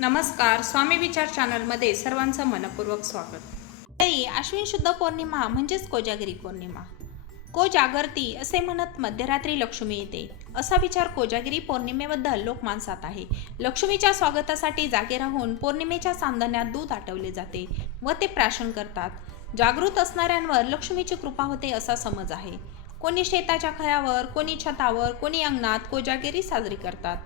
नमस्कार स्वामी विचार चॅनलमध्ये सर्वांचं मनपूर्वक स्वागत. तरी अश्विन शुद्ध पौर्णिमा म्हणजेच कोजागिरी पौर्णिमा. कोजागरती असे म्हणत मध्यरात्री लक्ष्मी येते. असा विचार कोजागिरी पौर्णिमेबद्दल लोकमानसात आहे. लक्ष्मीच्या स्वागतासाठी जागे राहून पौर्णिमेच्या चांदण्यात दूध आटवले जाते व ते प्राशन करतात. जागृत असणाऱ्यांवर लक्ष्मीची कृपा होते असा समज आहे. कोणी शेताच्या खयावर कोणी छतावर कोणी अंगणात कोजागिरी साजरी करतात.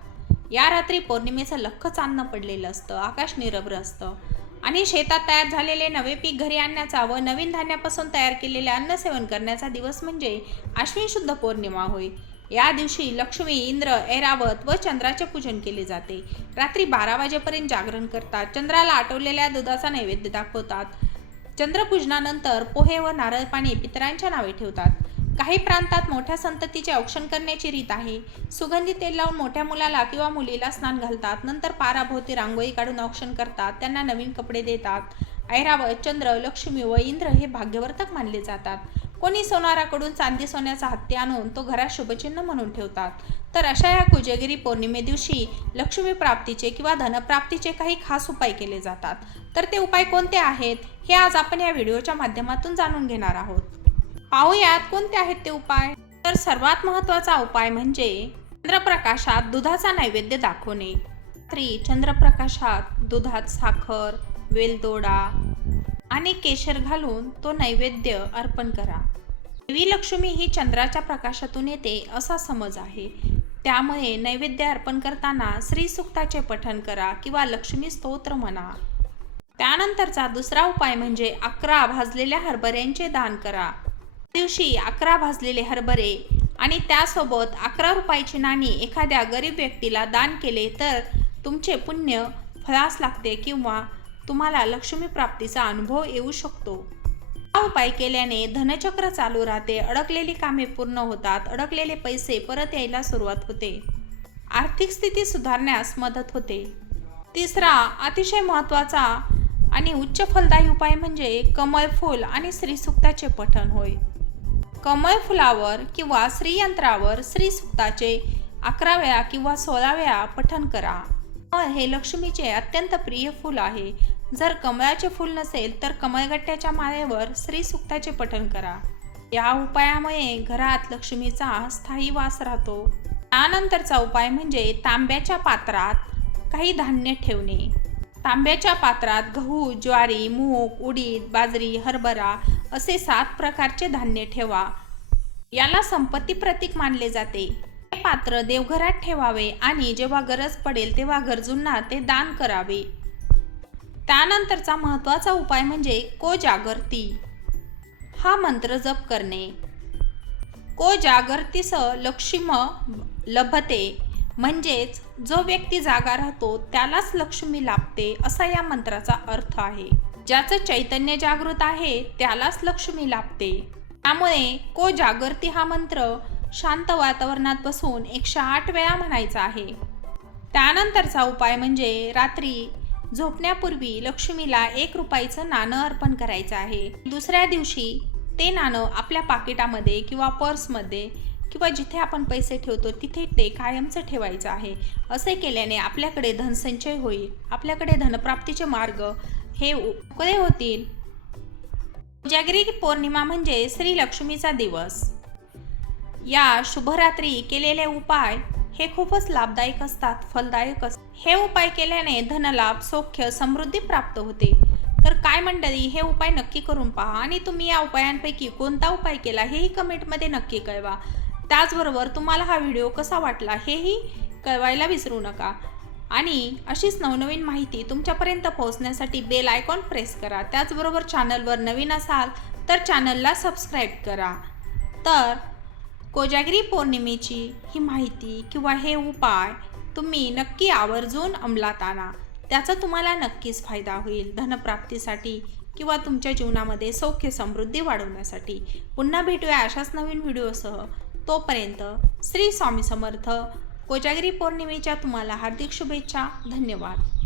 या रात्री पौर्णिमेचं लख चांदणं पडलेलं असतं आकाश निरभ्र असतं. आणि शेतात तयार झालेले नवे पीक घरी आणण्याचा व नवीन धान्यापासून तयार केलेले अन्न सेवन करण्याचा दिवस म्हणजे आश्विन शुद्ध पौर्णिमा होय. या दिवशी लक्ष्मी इंद्र ऐरावत व चंद्राचे पूजन केले जाते. रात्री बारा वाजेपर्यंत जागरण करतात चंद्राला आटवलेल्या दुधाचा नैवेद्य दाखवतात. चंद्रपूजनानंतर पोहे व नारळ पाणी पितरांच्या नावे ठेवतात. काही प्रांतात मोठ्या संततीचे औक्षण करण्याची रीत आहे. सुगंधी तेल लावून मोठ्या मुलाला किंवा मुलीला स्नान घालतात. नंतर पाराभोवती रांगोळी काढून औक्षण करतात. त्यांना नवीन कपडे देतात. ऐरावत चंद्र लक्ष्मी व इंद्र हे भाग्यवर्तक मानले जातात. कोणी सोनाराकडून चांदी सोन्याचा हत्ती आणून तो घरात शुभचिन्ह म्हणून ठेवतात. तर अशा या कुजगिरी पौर्णिमे दिवशी लक्ष्मी प्राप्तीचे किंवा धनप्राप्तीचे काही खास उपाय केले जातात. तर ते उपाय कोणते आहेत? हे आज आपण या व्हिडिओच्या माध्यमातून जाणून घेणार आहोत. पाहूयात कोणते आहेत ते उपाय? तर सर्वात महत्त्वाचा उपाय म्हणजे चंद्रप्रकाशात दुधाचा नैवेद्य दाखवणे. रात्री चंद्रप्रकाशात दुधात साखर वेलदोडा आणि केशर घालून तो नैवेद्य अर्पण करा. देवी लक्ष्मी ही चंद्राच्या प्रकाशातून येते असा समज आहे. त्यामुळे नैवेद्य अर्पण करताना श्रीसुक्ताचे पठण करा किंवा लक्ष्मी स्तोत्र म्हणा. त्यानंतरचा दुसरा उपाय म्हणजे अकरा भाजलेल्या हरभऱ्यांचे दान करा. दिवशी अकरा भाजलेले हरभरे आणि त्यासोबत अकरा रुपयाची नाणी एखाद्या गरीब व्यक्तीला दान केले तर तुमचे पुण्य फळास लागते किंवा तुम्हाला लक्ष्मी प्राप्तीचा अनुभव येऊ शकतो. हा उपाय केल्याने धनचक्र चालू राहते अडकलेली कामे पूर्ण होतात अडकलेले पैसे परत यायला सुरुवात होते. आर्थिक स्थिती सुधारण्यास मदत होते. तिसरा अतिशय महत्त्वाचा आणि उच्च फलदायी उपाय म्हणजे कमळ फूल आणि श्रीसुक्ताचे पठण होय. कमळ फुलावर किंवा श्रीयंत्रावर श्रीसुक्ताचे अकरा वेळा किंवा सोळा वेळा पठण करा. कमळ हे लक्ष्मीचे अत्यंत प्रिय फूल आहे. जर कमळाचे फूल नसेल तर कमळगट्ट्याच्या माळेवर श्रीसुक्ताचे पठण करा. या उपायामुळे घरात लक्ष्मीचा स्थायी वास राहतो. त्यानंतरचा उपाय म्हणजे तांब्याच्या पात्रात काही धान्य ठेवणे. तांब्याच्या पात्रात गहू ज्वारी मूग उडीद बाजरी हरभरा असे सात प्रकारचे धान्य ठेवा. याला संपत्ती प्रतीक मानले जाते. हे पात्र देवघरात ठेवावे आणि जेव्हा गरज पडेल तेव्हा गरजूंना ते दान करावे. त्यानंतरचा महत्त्वाचा उपाय म्हणजे को जागरती हा मंत्र जप करणे. को जागरतीस लक्ष्म लभते. म्हणजेच जो व्यक्ती जागा राहतो त्यालाच लक्ष्मी लाभते असा या मंत्राचा अर्थ आहे. ज्याचं चैतन्य जागृत आहे त्यालाच लक्ष्मी लाभते. त्यामुळे को जागरती हा मंत्र शांत वातावरणात बसून एकशे आठ वेळा म्हणायचा आहे. त्यानंतरचा उपाय म्हणजे रात्री झोपण्यापूर्वी लक्ष्मीला एक रुपयाचं नाणं अर्पण करायचं आहे. दुसऱ्या दिवशी ते नाणं आपल्या पाकिटामध्ये किंवा पर्समध्ये किंवा जिथे आपण पैसे ठेवतो तिथे ते कायमचं ठेवायचं आहे. असे केल्याने आपल्याकडे धनसंचय होईल. आपल्याकडे धनप्राप्तीचे मार्ग हे उकळे होतील. जागरी पौर्णिमा म्हणजे श्री लक्ष्मीचा दिवस. या शुभरात्री केलेले उपाय हे खूपच लाभदायक असतात फलदायक असतात हे उपाय केल्याने धनलाभ सौख्य समृद्धी प्राप्त होते. तर काय मंडळी हे उपाय नक्की करून पहा आणि तुम्ही या उपायांपैकी कोणता उपाय केला हेही कमेंटमध्ये नक्की कळवा. त्याचबरोबर तुम्हाला हा व्हिडिओ कसा वाटला हेही कळवायला विसरू नका. आणि अशीच नवनवीन माहिती तुमच्यापर्यंत पोहोचण्यासाठी बेल आयकॉन प्रेस करा. त्याचबरोबर चॅनलवर नवीन असाल तर चॅनलला सबस्क्राईब करा. तर कोजागिरी पौर्णिमेची ही माहिती किंवा हे उपाय तुम्ही नक्की आवर्जून अंमलात आणा त्याचा तुम्हाला नक्कीच फायदा होईल. धनप्राप्तीसाठी किंवा तुमच्या जीवनामध्ये सौख्य समृद्धी वाढवण्यासाठी. पुन्हा भेटूया अशाच नवीन व्हिडिओसह. तोपर्यंत श्री स्वामी समर्थ. कोजागिरी पौर्णिमेच्या तुम्हाला हार्दिक शुभेच्छा. धन्यवाद.